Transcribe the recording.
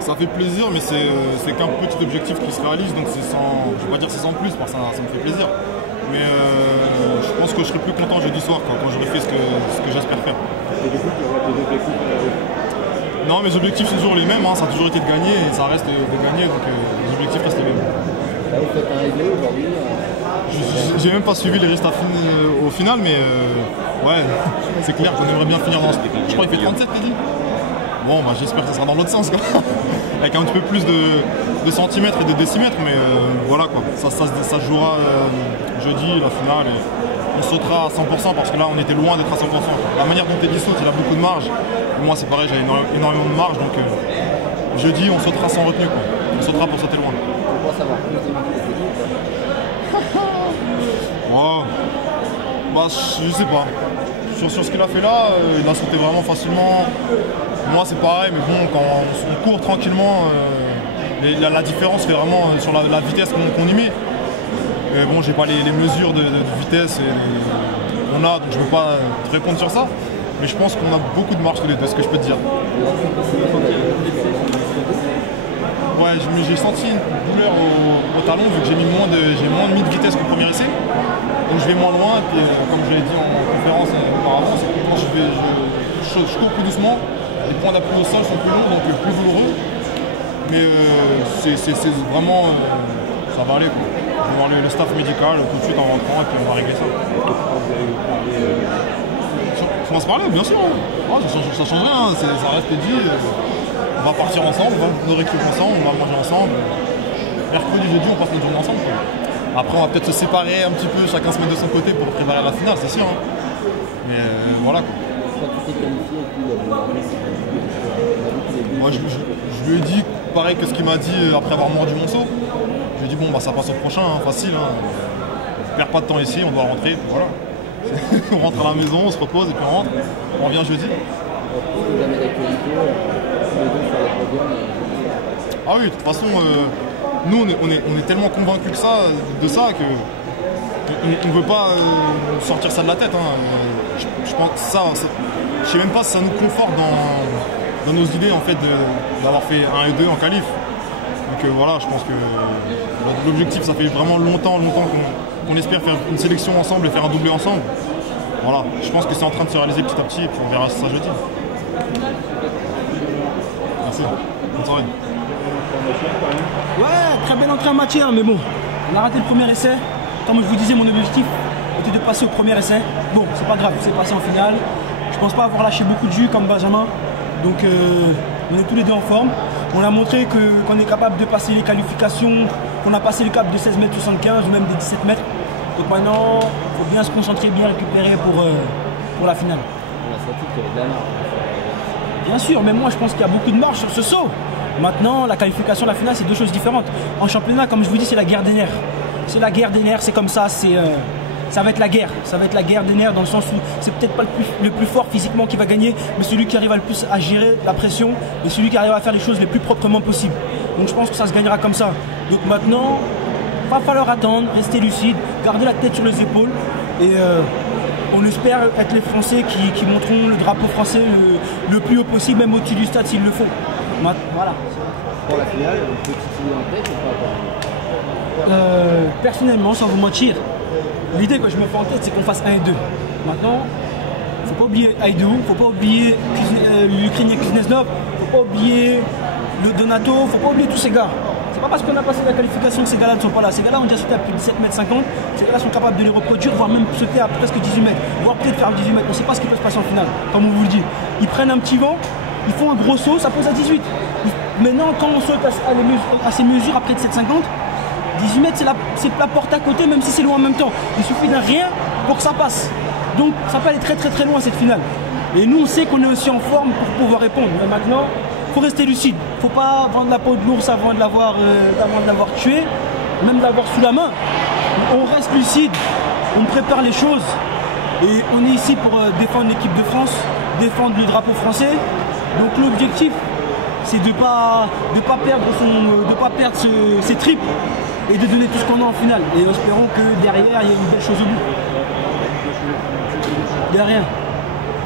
Ça fait plaisir, mais c'est qu'un petit objectif qui se réalise, donc c'est sans, je vais pas dire c'est sans plus, parce que ça me fait plaisir. Mais je pense que je serai plus content jeudi soir quand j'aurai fait ce que j'espère faire. Et du coup, tu auras tes objectifs Non, mes objectifs sont toujours les mêmes, hein, ça a toujours été de gagner et ça reste de gagner, donc les objectifs restent les mêmes. Là, vous faites un idée aujourd'hui J'ai même pas suivi les résultats au final, mais ouais, c'est clair qu'on aimerait bien finir dans ce. Je crois qu'il fait 37, t'as dit. Bon, bah, j'espère que ça sera dans l'autre sens, quoi. Avec un petit peu plus de centimètres et de décimètres, mais voilà quoi. Ça se jouera jeudi, la finale, et on sautera à 100% parce que là on était loin d'être à 100%. La manière dont Teddy saute, il a beaucoup de marge. Et moi c'est pareil, j'ai énormément de marge, donc jeudi on sautera sans retenue, quoi. On sautera pour sauter loin. Pour savoir plus Oh. Bah, je sais pas. Sur ce qu'il a fait là, il a sauté vraiment facilement. Moi c'est pareil, mais bon, quand on court tranquillement, la différence fait vraiment sur la vitesse qu'on y met. Mais bon, j'ai pas les mesures de vitesse qu'on a, donc je ne peux pas te répondre sur ça. Mais je pense qu'on a beaucoup de marge tous les deux, ce que je peux te dire. Ouais, j'ai senti une douleur au talon vu que j'ai moins mis de vitesse qu'au premier essai. Donc je vais moins loin, et puis comme je l'ai dit en conférence auparavant, quand je cours plus doucement, les points d'appui au sol sont plus lourds, donc plus douloureux. Mais c'est vraiment, ça va aller quoi. Je vais voir le staff médical tout de suite en rentrant et puis on va régler ça. On va se parler, bien sûr. Hein. Ouais, ça change rien, ça reste dit. On va partir ensemble, on va nous récupérer ensemble, on va manger ensemble. Mercredi, jeudi, on passe notre journée ensemble. Quoi. Après, on va peut-être se séparer un petit peu, chacun se met de son côté pour préparer la finale, c'est sûr. Hein. Mais voilà quoi. Moi, je lui ai dit pareil que ce qu'il m'a dit après avoir mordu mon saut. Je lui ai dit bon bah ça passe au prochain, hein, facile. Hein. On perd pas de temps ici, on doit rentrer, puis voilà. On rentre à la maison, on se repose et puis on rentre. On revient jeudi. Ah oui, de toute façon, nous on est tellement convaincus de ça que on ne veut pas sortir ça de la tête. Hein. Je pense que ça, je sais même pas si ça nous conforte dans nos idées en fait d'avoir fait 1 et 2 en qualif. Donc voilà, je pense que l'objectif, ça fait vraiment longtemps qu'on espère faire une sélection ensemble et faire un doublé ensemble. Voilà, je pense que c'est en train de se réaliser petit à petit et puis on verra ça jeudi. Merci, bonne soirée. Ouais, très belle entrée en matière, mais bon, on a raté le premier essai. Comme je vous disais, mon objectif était de passer au premier essai. Bon, c'est pas grave, c'est passé en finale. Je pense pas avoir lâché beaucoup de jus comme Benjamin. Donc on est tous les deux en forme. On a montré qu'on est capable de passer les qualifications, qu'on a passé le cap de 16,75 m ou même des 17 mètres. Donc maintenant, il faut bien se concentrer, bien récupérer pour la finale. Bien sûr, mais moi je pense qu'il y a beaucoup de marge sur ce saut. Maintenant, la qualification, la finale, c'est deux choses différentes. En championnat, comme je vous dis, c'est la guerre des nerfs. C'est la guerre des nerfs, c'est comme ça, ça va être la guerre. Ça va être la guerre des nerfs dans le sens où c'est peut-être pas le plus fort physiquement qui va gagner, mais celui qui arrive le plus à gérer la pression et celui qui arrive à faire les choses les plus proprement possible. Donc je pense que ça se gagnera comme ça. Donc maintenant, il va falloir attendre, rester lucide, garder la tête sur les épaules et on espère être les Français qui monteront le drapeau français le plus haut possible, même au-dessus du stade s'il le faut. Voilà. Pour la finale, vous pouvez en tête ou pas? Personnellement, sans vous mentir, l'idée que je me fais en tête, c'est qu'on fasse 1 et 2. Maintenant, il ne faut pas oublier Haïdou, il ne faut pas oublier l'Ukrainien Kuznetsov, il ne faut pas oublier le Donato, il ne faut pas oublier tous ces gars. C'est pas parce qu'on a passé la qualification que ces gars-là ne sont pas là. Ces gars-là ont déjà sauté à plus de 7,50 m. Ces gars-là sont capables de les reproduire, voire même sauter à presque 18 mètres, voire peut-être faire 18 mètres. On ne sait pas ce qui peut se passer en finale, comme on vous le dit. Ils prennent un petit vent, ils font un gros saut, ça pose à 18. Maintenant, quand on saute à ces mesures après 7,50 m, 18 mètres, c'est la porte à côté, même si c'est loin en même temps. Il suffit d'un rien pour que ça passe. Donc, ça peut aller très très très loin cette finale. Et nous, on sait qu'on est aussi en forme pour pouvoir répondre. Mais maintenant, il faut rester lucide. Il ne faut pas vendre la peau de l'ours avant de l'avoir tué, même de l'avoir sous la main. On reste lucide, on prépare les choses. Et on est ici pour défendre l'équipe de France, défendre le drapeau français. Donc l'objectif, c'est de ne pas perdre ses tripes et de donner tout ce qu'on a en finale. Et espérons que derrière, il y ait une belle chose au bout. De rien.